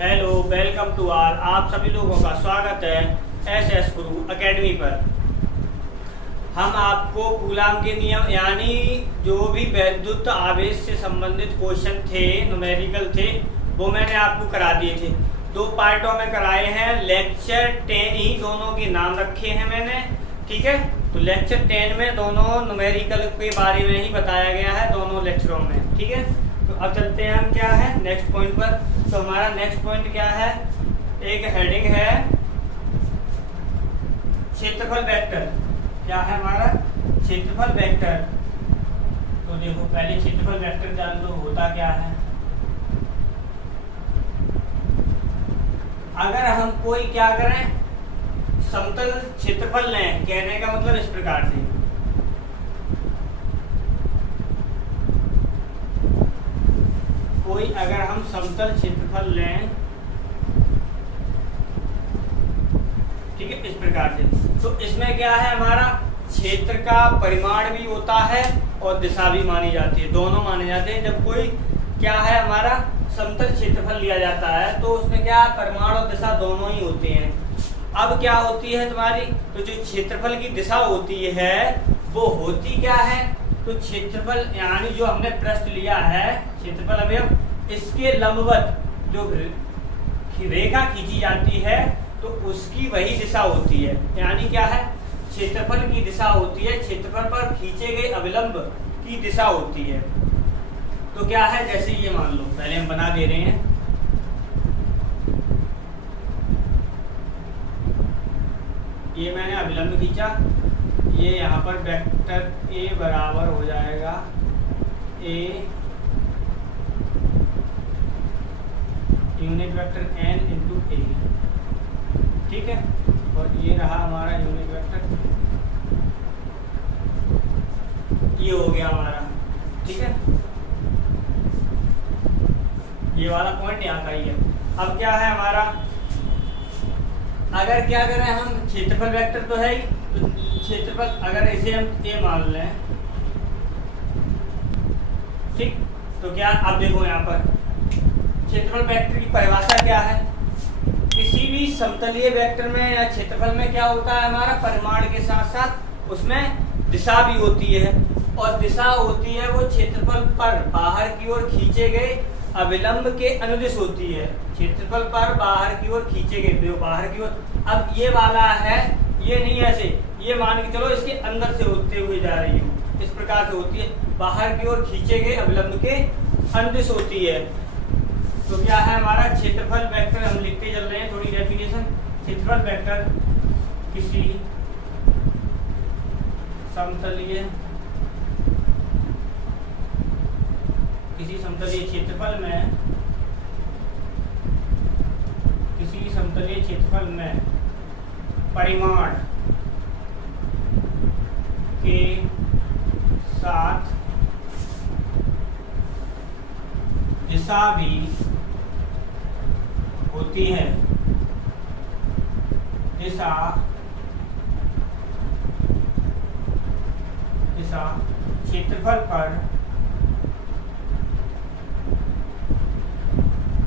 Hello, welcome to all. आप सभी लोगों का स्वागत है एसएस गुरु एकेडमी पर। हम आपको कूलाम के नियम यानी जो भी वैद्युत आवेश से संबंधित क्वेश्चन थे, न्यूमेरिकल थे, वो मैंने आपको करा दिए थे। 2 पार्टों में कराए हैं। लेक्चर 10 ही दोनों के नाम रखे हैं मैंने, ठीक है। तो लेक्चर 10 में दोनों न्यूमेरिकल के बारे में ही बताया गया है, दोनों लेक्चरों में, ठीक है। तो अब चलते हैं हम क्या है नेक्स्ट पॉइंट पर। तो हमारा नेक्स्ट पॉइंट क्या है, एक हेडिंग है क्षेत्रफल वेक्टर। क्या है हमारा क्षेत्रफल वेक्टर। तो देखो पहले क्षेत्रफल वेक्टर जान लो होता क्या है। अगर हम कोई क्या करें समतल क्षेत्रफल लें, कहने का मतलब इस प्रकार से, कोई अगर हम समतल क्षेत्रफल लें, ठीक है, इस प्रकार से, तो इसमें क्या है हमारा क्षेत्र का परिमाण भी होता है और दिशा भी मानी जाती है, दोनों माने जाते हैं। जब कोई क्या है हमारा समतल क्षेत्रफल लिया जाता है तो उसमें क्या परिमाण और दिशा दोनों ही होते हैं। अब क्या होती है तुम्हारी, तो जो क्षेत्रफल की दिशा होती है वो होती क्या है, तो क्षेत्रफल यानी जो हमने पृष्ठ लिया है क्षेत्रफल अवयव, इसके लंबवत जो रेखा खींची जाती है तो उसकी वही दिशा होती है। यानी क्या है क्षेत्रफल की दिशा होती है, क्षेत्रफल पर खींचे गए अविलंब की दिशा होती है। तो क्या है, जैसे ये मान लो, पहले हम बना दे रहे हैं। ये मैंने अविलंब खींचा, ये यहाँ पर वेक्टर ए बराबर हो जाएगा a unit vector n into ए, ठीक है। और ये रहा हमारा यूनिट वेक्टर, ये हो गया हमारा, ठीक है। ये वाला पॉइंट यहाँ का ही है। अब क्या है हमारा, अगर क्या करें हम क्षेत्रफल वेक्टर तो है ही, तो क्षेत्रफल अगर इसे हम ए मान लें, ठीक, तो क्या अब देखो यहाँ पर क्षेत्रफल वेक्टर की परिभाषा क्या है। किसी भी समतलीय वेक्टर में या क्षेत्रफल में क्या होता है हमारा परिमाण के साथ साथ उसमें दिशा भी होती है, और दिशा होती है वो क्षेत्रफल पर बाहर की ओर खींचे गए अविलंब के अनुदिश होती है। क्षेत्रफल पर बाहर की ओर खींचे गए, बाहर की ओर। अब ये वाला है, ये नहीं ऐसे, ये मान के चलो इसके अंदर से होते हुए जा रही है, इस प्रकार से होती है, बाहर की ओर खींचे गए अविलंब के अनुदिश होती है। तो क्या है हमारा क्षेत्रफल वेक्टर, हम लिखते चल रहे हैं थोड़ी डेफिनेशन। क्षेत्रफल वेक्टर किसी समतलीय क्षेत्रफल में, किसी समतलीय क्षेत्रफल में परिमाण के साथ दिशा भी होती है। दिशा क्षेत्रफल पर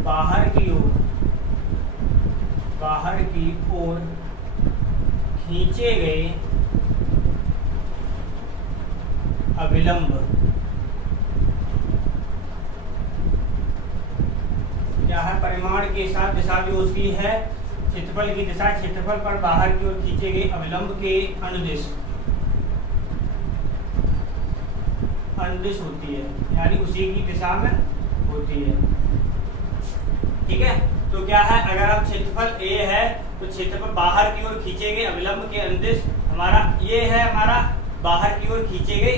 बाहर की ओर खींचे गए अविलंब, क्या है परिमाण के साथ दिशा भी होती है। क्षेत्रफल की दिशा क्षेत्रफल पर बाहर की ओर खींचे गए अविलंब के अनुदिश होती है, यानी उसी की दिशा में होती है, ठीक है। तो क्या है अगर हम क्षेत्रफल ए है तो क्षेत्रफल बाहर की ओर खींचे गए अविलंब के अनुदिश, हमारा ये है हमारा बाहर की ओर खींचे गए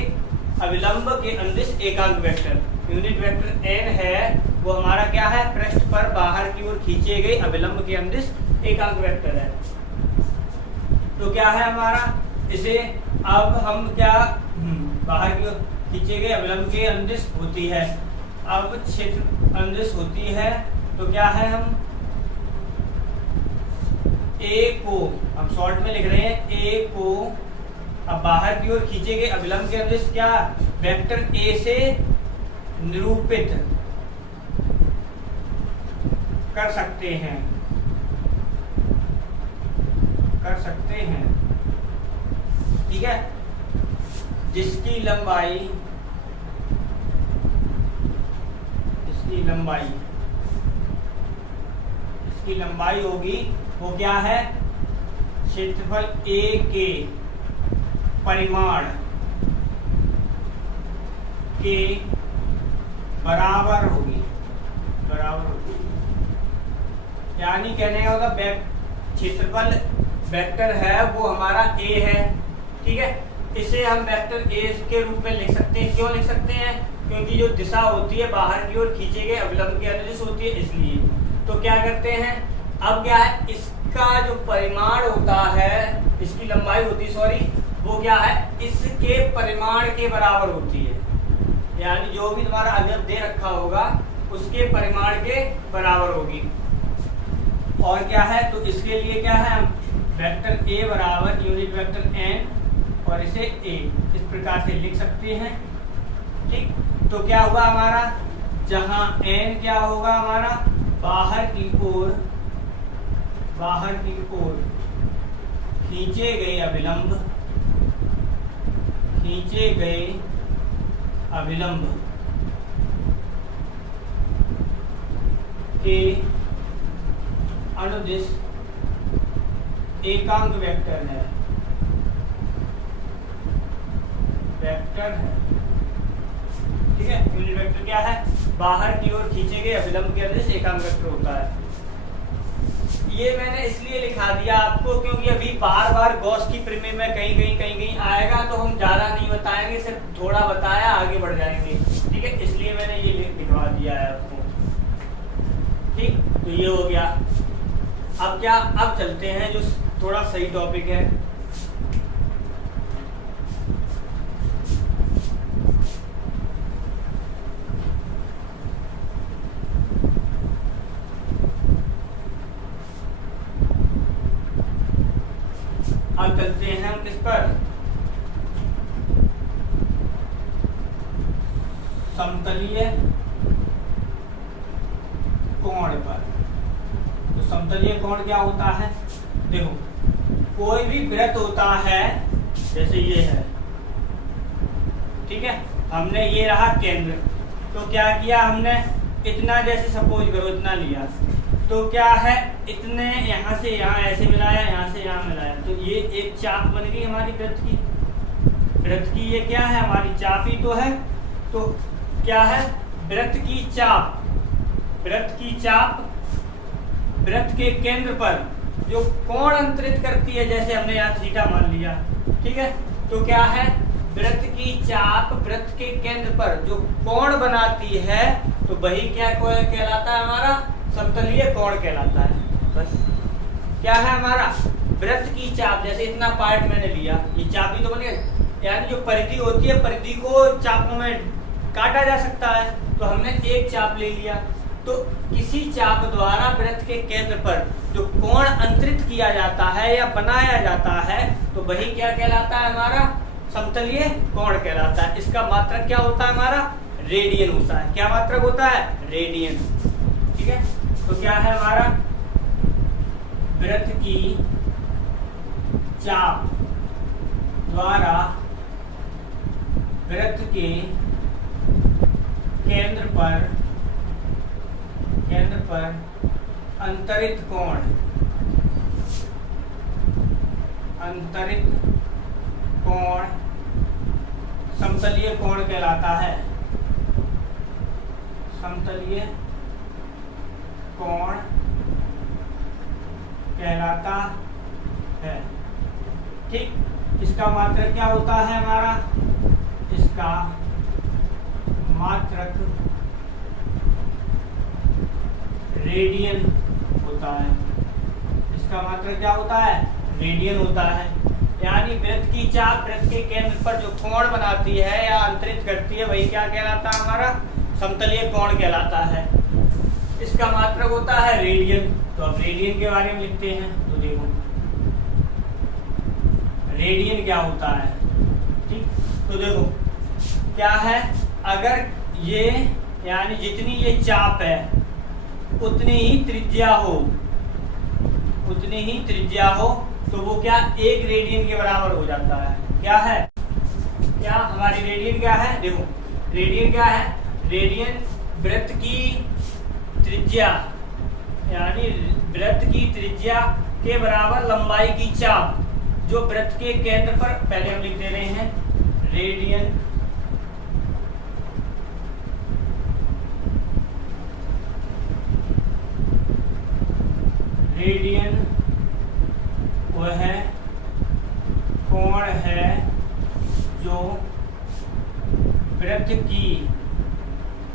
अविलंब के अनुदिश एकांक वेक्टर। यूनिट वेक्टर n है वो हमारा क्या है पृष्ठ पर बाहर की ओर खींचे गए अविलंब के अनुदिश एकांक वेक्टर है। तो क्या है हमारा इसे अब हम क्या बाहर की ओर खींचे गए अविलंब के अनुदिश होती है। अब क्षेत्र अनुदिश होती है तो क्या है हम ए को हम शॉर्ट में लिख रहे हैं, ए को अब बाहर की ओर खींचे गए अभिलंब के अनुदिश क्या वेक्टर ए से निरूपित कर सकते हैं ठीक है, जिसकी लंबाई होगी वो क्या है, क्षेत्रफल A के परिमाण के बराबर होगी। यानी कहने का होगा क्षेत्रफल वेक्टर है वो हमारा A है, ठीक है। इसे हम वेक्टर A के रूप में लिख सकते हैं। क्यों लिख सकते हैं? क्योंकि जो दिशा होती है बाहर की ओर खींचे गए अभिलंब के अनुदिश होती है, इसलिए। तो क्या करते हैं, अब क्या है, इसका जो परिमाण होता है, इसकी लंबाई होती है, सॉरी, वो क्या है, इसके परिमाण के बराबर होती है। यानी जो भी तुम्हारा अवयव दे रखा होगा उसके परिमाण के बराबर होगी। और क्या है, तो इसके लिए क्या है, हम वेक्टर A बराबर यूनिट वेक्टर n और इसे A इस प्रकार से लिख सकते हैं, ठीक। तो क्या हुआ हमारा, जहां n क्या होगा हमारा, बाहर की ओर खींचे गए अभिलंब के अनुदिश एकांक वेक्टर है, ठीक है। यूनिट वेक्टर क्या है, बाहर की ओर खींचे गए अभिलंब के अनुदिश एकांक वेक्टर होता है। ये मैंने इसलिए लिखा दिया आपको क्योंकि अभी बार बार गॉस की प्रमेय में कहीं आएगा, तो हम ज्यादा नहीं बताएंगे, सिर्फ थोड़ा बताया, आगे बढ़ जाएंगे, ठीक है। इसलिए मैंने ये लिखवा दिया है आपको, ठीक। तो ये हो गया। अब चलते हैं जो थोड़ा सही टॉपिक है। अब चलते हैं हम किस पर, समतलीय कोण पर। तो समतलीय कोण क्या होता है, देखो कोई भी वृत्त होता है, जैसे ये है, ठीक है, हमने ये रहा केंद्र, तो क्या किया हमने, इतना, जैसे सपोज करो इतना लिया, तो क्या है, इतने यहाँ से यहाँ ऐसे मिलाया, यहाँ से यहाँ मिलाया, तो ये एक चाप बन गई हमारी वृत्त की। ये क्या है, हमारी चाप ही तो है। तो क्या है, वृत्त की चाप वृत्त के केंद्र पर जो कोण अंतरित करती है, जैसे हमने यहाँ थीटा मान लिया, ठीक है। तो क्या है, वृत्त की चाप वृत्त के केंद्र पर जो कोण बनाती है, तो वही क्या कहलाता है, हमारा समतलीय कोण कहलाता है। बस क्या है हमारा, वृत्त की चाप, जैसे इतना पार्ट मैंने लिया, ये चाप ही तो बन गया। यानी जो परिधि होती है, परिधि को चापों में काटा जा सकता है, तो हमने एक चाप ले लिया। तो किसी चाप द्वारा वृत्त के केंद्र पर जो कोण अंतरित किया जाता है या बनाया जाता है, तो वही क्या कहलाता है, हमारा समतलीय कोण कहलाता है। इसका मात्रक क्या होता है, हमारा रेडियन होता है। क्या मात्रक होता है, रेडियन, ठीक है। तो क्या है हमारा, वृत्त की चाप द्वारा वृत्त के केंद्र पर अंतरित कोण समतलीय कोण कहलाता है। समतलीय कोण कहलाता है, ठीक। इसका मात्रक क्या होता है हमारा, इसका मात्रक रेडियन होता है। इसका मात्रक क्या होता है, रेडियन होता है। यानी वृत्त की चाप वृत्त के केंद्र पर जो कोण बनाती है या अंतरित करती है, वही क्या कहलाता है, हमारा समतलीय कोण कहलाता है। इसका मात्रक होता है रेडियन। तो अब रेडियन के बारे में लिखते हैं। तो देखो रेडियन क्या होता है, ठीक। तो देखो क्या है, अगर ये यानी जितनी ये चाप है उतनी ही त्रिज्या हो, तो वो क्या 1 रेडियन के बराबर हो जाता है। क्या है, क्या हमारी रेडियन क्या है, देखो रेडियन क्या है, रेडियन वृत्त की त्रिज्या, यानी वृत्त की त्रिज्या के बराबर लंबाई की चाप जो वृत्त के केंद्र पर, पहले हम लिख दे रहे हैं रेडियन वह कोण है जो वृत्त की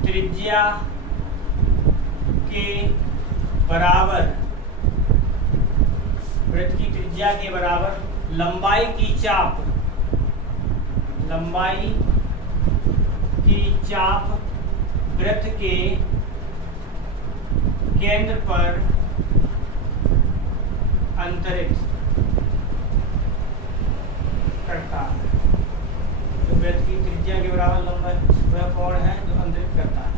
त्रिज्या के बराबर, वृत्त की त्रिज्या के बराबर लंबाई की चाप वृत्त के केंद्र पर अंतरित करता है। जो वृत्त की त्रिज्या के बराबर लंबाई वह कोण है जो अंतरित करता है।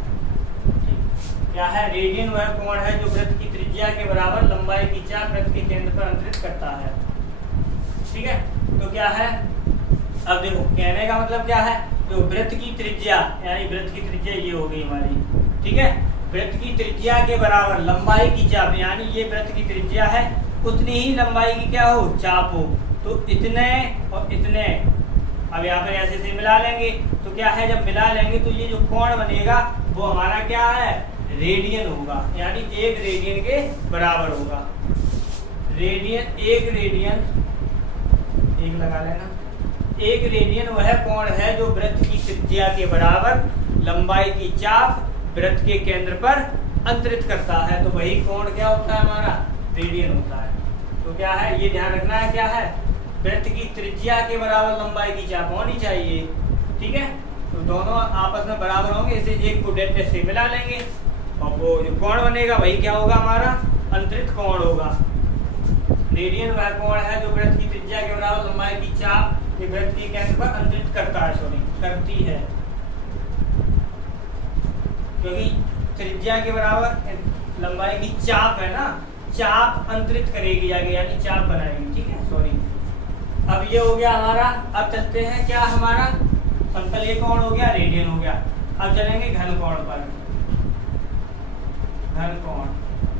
क्या है, रेडियन वह कोण है जो वृत्त की त्रिज्या के बराबर लंबाई की चाप वृत्त के केंद्र पर अंतरित करता है। ठीक है, तो क्या है, अब देखो कहने का मतलब क्या है, जो वृत्त की त्रिज्या, यानी वृत्त की त्रिज्या ये हो गई हमारी, ठीक है, वृत्त की त्रिज्या के बराबर लंबाई की चाप, यानी ये वृत्त की त्रिज्या है, उतनी ही लंबाई की क्या हो, चाप हो। तो इतने और इतने अब यहाँ पर ऐसे से मिला लेंगे, तो क्या है, जब मिला लेंगे तो ये जो कोण बनेगा वो हमारा क्या है, रेडियन होगा, यानी 1 रेडियन के बराबर होगा। रेडियन, 1 रेडियन, 1 लगा लेना, 1 रेडियन वह कोण है जो वृत्त की त्रिज्या के बराबर लंबाई की चाप वृत्त के केंद्र पर अंतरित करता है। तो वही कोण क्या होता है, हमारा रेडियन होता है। तो क्या है, ये ध्यान रखना है, क्या है, वृत्त की त्रिज्या के बराबर लंबाई की चाप होनी चाहिए। ठीक है, तो दोनों आपस में बराबर होंगे, इसे एक को डेल्टा से मिला लेंगे और वो जो कोण बनेगा वही क्या होगा, हमारा अंतरित कोण होगा। रेडियन वह कोण है जो वृत्त की त्रिज्या के बराबर लंबाई की चाप के वृत्त के केंद्र पर अंतरित करती है, क्योंकि त्रिज्या के बराबर लंबाई की चाप है ना, चाप अंतरित करेगी आगे, यानी चाप बनाएगी। ठीक है, सॉरी, अब ये हो गया हमारा। अब चलते हैं क्या, हमारा समतल ये कोण हो गया, रेडियन हो गया। अब चलेंगे घन कोण पर। घन कोण,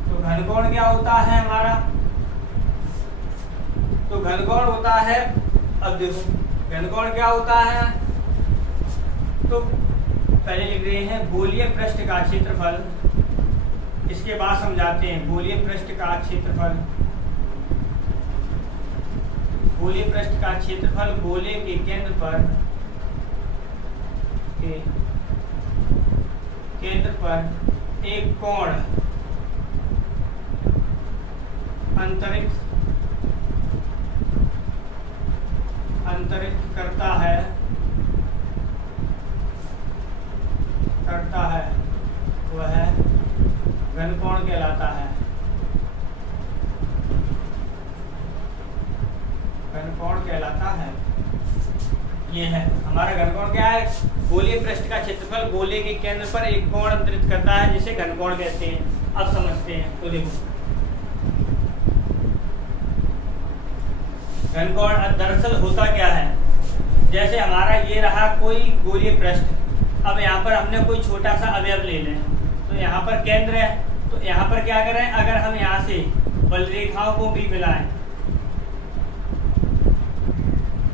तो घन कोण क्या होता है हमारा, तो घन कोण होता है, अब देखो घन कोण क्या होता है, तो पहले लिख रहे हैं गोलीय पृष्ठ का क्षेत्रफल, इसके बाद समझाते हैं गोलीय पृष्ठ का क्षेत्रफल। गोलीय पृष्ठ का क्षेत्रफल गोले के केंद्र पर एक कोण अंतरित करता है वह घन कोण कहलाता है। घन कोण कहलाता है, ये है हमारा घन कोण। क्या है, गोलीय पृष्ठ का क्षेत्रफल गोले के केंद्र पर एक कोण अंतरित करता है, जिसे घन कोण कहते हैं। अब समझते हैं, तो देखो घन कोण दरअसल होता क्या है, जैसे हमारा ये रहा कोई गोलीय पृष्ठ, अब यहाँ पर हमने कोई छोटा सा अवयव ले लें, तो यहाँ पर केंद्र है, तो यहाँ पर क्या करें, अगर हम यहाँ से बल रेखाओं को भी मिलाएं,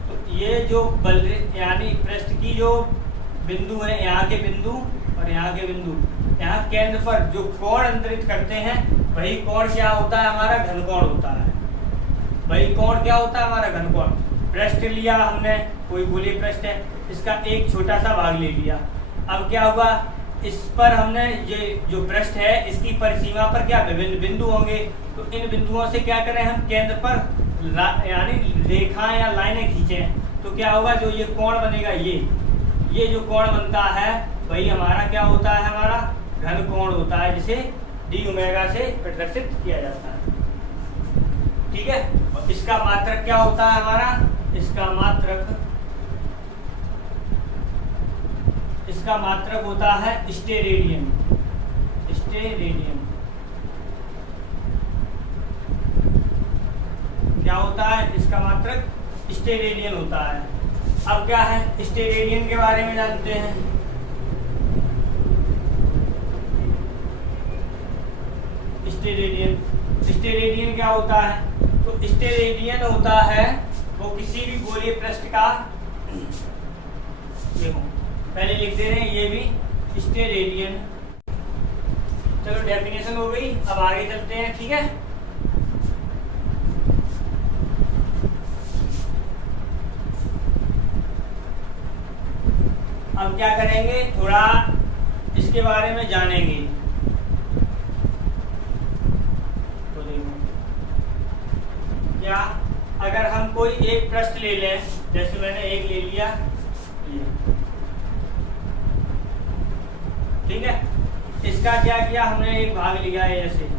तो ये जो बल यानी पृष्ठ की जो बिंदु है, यहाँ के बिंदु और यहाँ के बिंदु, यहाँ केंद्र पर जो कोण अंतरित करते हैं वही कोण क्या होता है, हमारा घन कोण होता है। वही कोण क्या होता है, हमारा घन कोण। पृष्ठ लिया हमने, कोई गोलीय पृष्ठ है, इसका एक छोटा सा भाग ले लिया। अब क्या हुआ, इस पर हमने ये जो पृष्ठ है इसकी परिसीमा पर क्या विभिन्न बिंदु होंगे, तो इन बिंदुओं से क्या करें हम केंद्र पर यानी रेखाएं या लाइनें खींचें, तो क्या होगा, जो ये कोण बनेगा, ये जो कोण बनता है वही हमारा क्या होता है, हमारा घन कोण होता है, जिसे डी ओमेगा से प्रदर्शित किया जाता है। ठीक है, और इसका मात्रक क्या होता है हमारा, इसका मात्रक होता है स्टेरेडियन। इसका मात्रक स्टेरेडियन होता है। अब क्या है, स्टेरेडियन के बारे में जानते हैं। स्टेरेडियन क्या होता है? तो स्टेरेडियन होता है वो किसी भी गोलीय पृष्ठ का, देखो पहले लिख दे रहे हैं ये भी स्टेरेडियन। चलो डेफिनेशन हो गई, अब आगे चलते हैं, ठीक है। अब क्या करेंगे, थोड़ा इसके बारे में जानेंगे। तो देखो क्या, अगर हम कोई एक पृष्ठ ले लें, जैसे मैंने एक ले लिया ये, ठीक है, इसका क्या किया हमने, एक भाग लिया है ऐसे।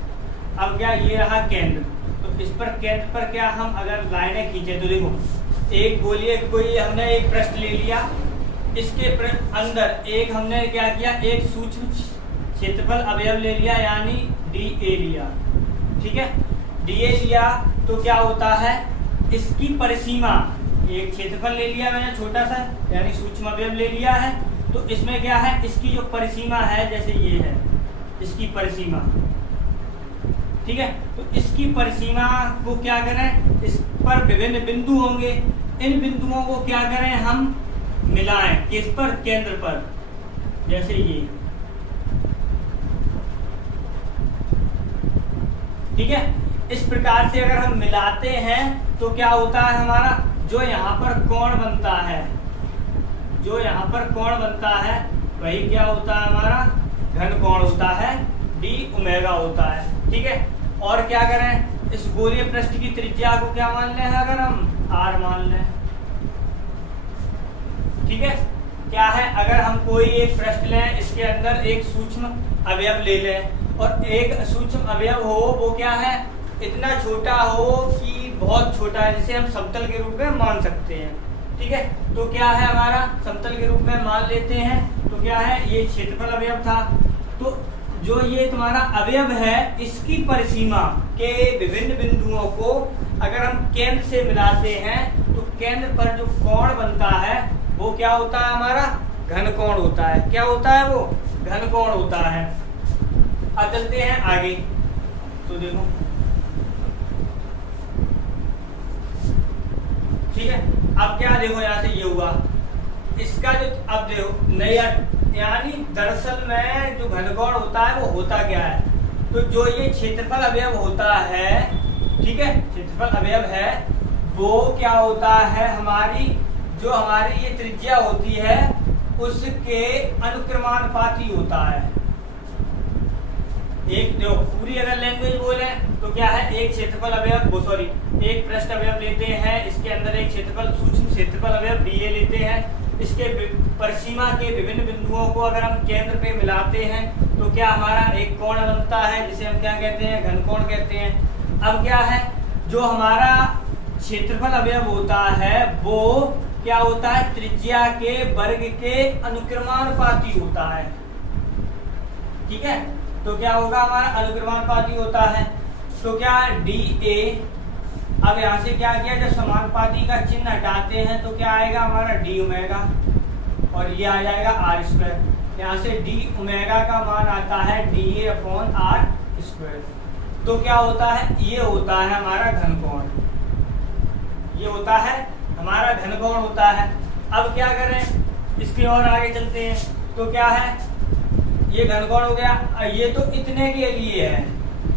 अब क्या, ये रहा केंद्र, तो इस पर केंद्र पर क्या हम अगर लाइनें खींचे तो देखो एक गोलीय कोई हमने एक पृष्ठ ले लिया, इसके अंदर एक हमने क्या किया, एक सूक्ष्म क्षेत्रफल अवयव ले लिया, यानी DA लिया, ठीक है। DA लिया तो क्या होता है, इसकी परिसीमा, एक क्षेत्रफल ले लिया मैंने छोटा सा, यानी सूक्ष्म अवयव ले लिया है, तो इसमें क्या है, इसकी जो परिसीमा है, जैसे ये है इसकी परिसीमा, ठीक है। तो इसकी परिसीमा को क्या करें, इस पर विभिन्न बिंदु होंगे, इन बिंदुओं को क्या करें हम मिलाएं, किस पर, केंद्र पर, जैसे ये, ठीक है। इस प्रकार से अगर हम मिलाते हैं तो क्या होता है, हमारा जो यहाँ पर कोण बनता है, जो यहाँ पर कोण बनता है वही क्या होता है, हमारा घन कोण होता है, d ओमेगा होता है, ठीक है। और क्या करें, इस गोलीय पृष्ठ की त्रिज्या को क्या मान लें, अगर हम r मान लें, ठीक है। क्या है, अगर हम कोई एक पृष्ठ लें, इसके अंदर एक सूक्ष्म अवयव ले लें, और एक सूक्ष्म अवयव हो वो क्या है, इतना छोटा हो कि बहुत छोटा है, जिसे हम समतल के रूप में मान सकते हैं, ठीक है। तो क्या है, हमारा समतल के रूप में मान लेते हैं, तो क्या है, ये क्षेत्रफल अवयव था, तो जो ये तुम्हारा अवयव है, इसकी परिसीमा के विभिन्न बिंदुओं को अगर हम केंद्र से मिलाते हैं, तो केंद्र पर जो कोण बनता है वो क्या होता है, हमारा घन कोण होता है। क्या होता है, वो घन कोण होता है। अब चलते हैं आगे, तो देखो, ठीक है। अब क्या देखो, यहाँ से ये हुआ, इसका जो, अब देखो नया, यानी दरअसल में जो घनकोण होता है वो होता क्या है, तो जो ये क्षेत्रफल अवयव होता है, ठीक है, क्षेत्रफल अवयव है, वो क्या होता है, हमारी जो हमारी ये त्रिज्या होती है उसके अनुक्रमानुपाती होता है। एक देखो, पूरी अगर लैंग्वेज बोले तो क्या है, एक क्षेत्रफल अवयव, सॉरी, एक पृष्ठ अवयव लेते हैं, इसके अंदर एक क्षेत्रफल, सूक्ष्म क्षेत्रफल अवयव DA लेते हैं, इसके परिसीमा के विभिन्न बिंदुओं को अगर हम केंद्र पे मिलाते हैं तो क्या हमारा एक कोण बनता है, जिसे हम क्या कहते हैं, घन कोण कहते हैं। अब क्या है, जो हमारा क्षेत्रफल अवयव होता है वो क्या होता है, त्रिज्या के वर्ग के अनुक्रमानुपाती होता है, ठीक है। तो क्या होगा, हमारा अनुक्रमानुपाती होता है, तो क्या DA, अब यहाँ से क्या किया, जब समानुपाती का चिन्ह हटाते हैं तो क्या आएगा, हमारा d ओमेगा, और ये आ जाएगा r स्क्वायर। यहाँ से d ओमेगा का मान आता है DA अपॉन r स्क्वायर। तो क्या होता है, ये होता है हमारा घन कोण, ये होता है हमारा घन कोण होता है। अब क्या करें, इसके और आगे चलते हैं, तो क्या है, ये घन कोण हो गया, ये तो इतने के लिए है।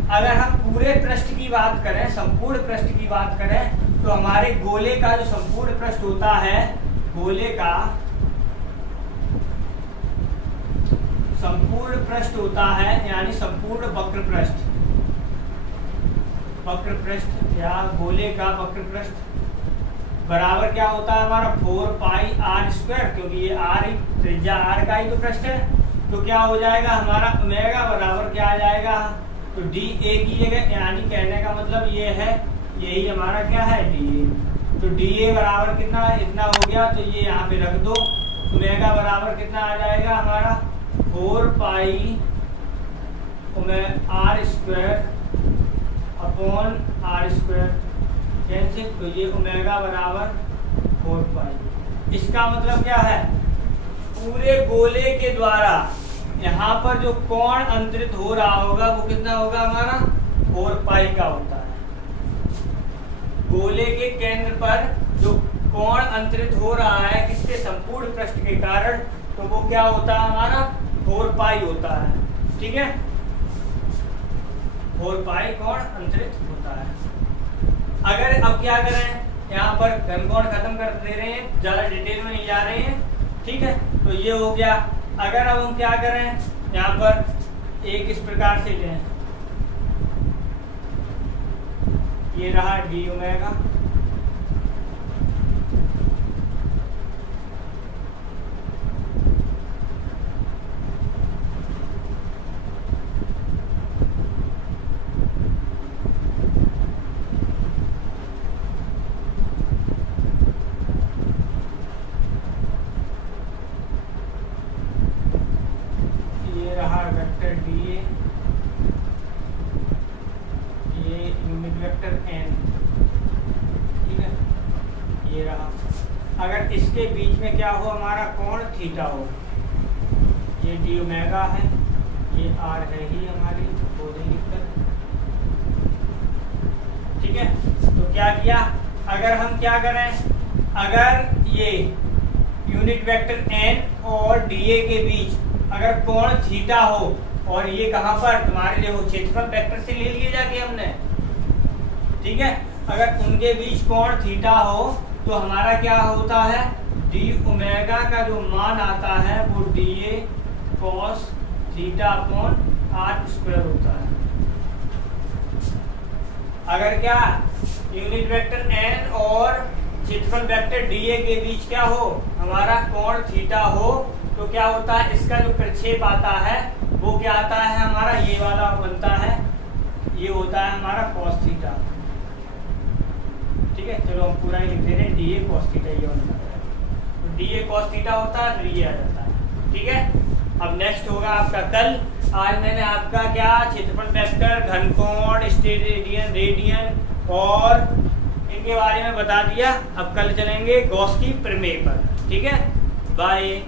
अगर हम पूरे पृष्ठ की बात करें, संपूर्ण पृष्ठ की बात करें, तो हमारे गोले का जो संपूर्ण पृष्ठ होता है, गोले का संपूर्ण पृष्ठ होता है, यानी संपूर्ण वक्र पृष्ठ, वक्र पृष्ठ या गोले का वक्र पृष्ठ बराबर क्या होता है, हमारा 4 पाई r स्क्वायर, क्योंकि ये r ही त्रिज्या r का ही तो पृष्ठ है। तो क्या हो जाएगा, हमारा ओमेगा बराबर क्या आ जाएगा, तो DA की जगह, यानी कहने का मतलब ये है, यही हमारा क्या है, DA। तो DA बराबर कितना, इतना हो गया, तो ये यहाँ पे रख दो, ओमेगा बराबर कितना आ जाएगा, हमारा 4 पाई r square upon r square, cancel, तो ये ओमेगा बराबर 4 पाई। इसका मतलब क्या है, पूरे गोले के द्वारा यहाँ पर जो कोण अंतरित हो रहा होगा वो कितना होगा हमारा 4 पाई का होता है। गोले के केंद्र पर जो कोण अंतरित हो रहा है किसके, संपूर्ण पृष्ठ के कारण, तो वो क्या होता है हमारा 4 पाई होता है। ठीक है, 4 पाई कोण अंतरित होता है। अगर अब क्या करें, यहाँ पर घनकोण खत्म कर दे रहे हैं, ज्यादा डिटेल में नहीं जा रहे हैं। ठीक है, तो ये हो गया। अगर अब हम क्या करें, यहाँ पर एक इस प्रकार से लें, ये रहा डी ओमेगा, वेक्टर डी, ये यूनिट वेक्टर एन। ठीक है, ये रहा। अगर इसके बीच में क्या हो, हमारा कोण थीटा हो, ये डी ओमेगा है, ये आर है ही हमारी, हो देंगे दिक्कत। ठीक है, तो क्या किया, अगर हम क्या करें, अगर ये यूनिट वेक्टर एन और डीए के बीच अगर कोण थीटा हो, और ये कहां पर तुम्हारे लिए वो क्षेत्रफल वेक्टर से ले लिए जाके हमने। ठीक है, अगर उनके बीच कोण थीटा हो तो हमारा क्या होता है, डी ओमेगा का जो मान आता है वो D A cos theta upon R square होता है। अगर क्या यूनिट वेक्टर एन और क्षेत्रफल वेक्टर डी ए के बीच क्या हो, हमारा कोण थीटा हो, तो क्या होता है, इसका जो प्रक्षेप आता है वो क्या आता है हमारा, ये वाला बनता है, ये होता है हमारा cos थीटा। ठीक है, चलो हम पूरा ही लिख दे रहे हैं, डी ए cos थीटा ये बनता है, तो डी ए cos थीटा होता है, फिर ये आ जाता है। ठीक है, अब नेक्स्ट होगा आपका कल। आज मैंने आपका क्या क्षेत्रफल वेक्टर, घनकोण, स्टेरेडियन, रेडियन और इनके बारे में बता दिया। अब कल चलेंगे गॉस की प्रमेय पर। ठीक है, बाय।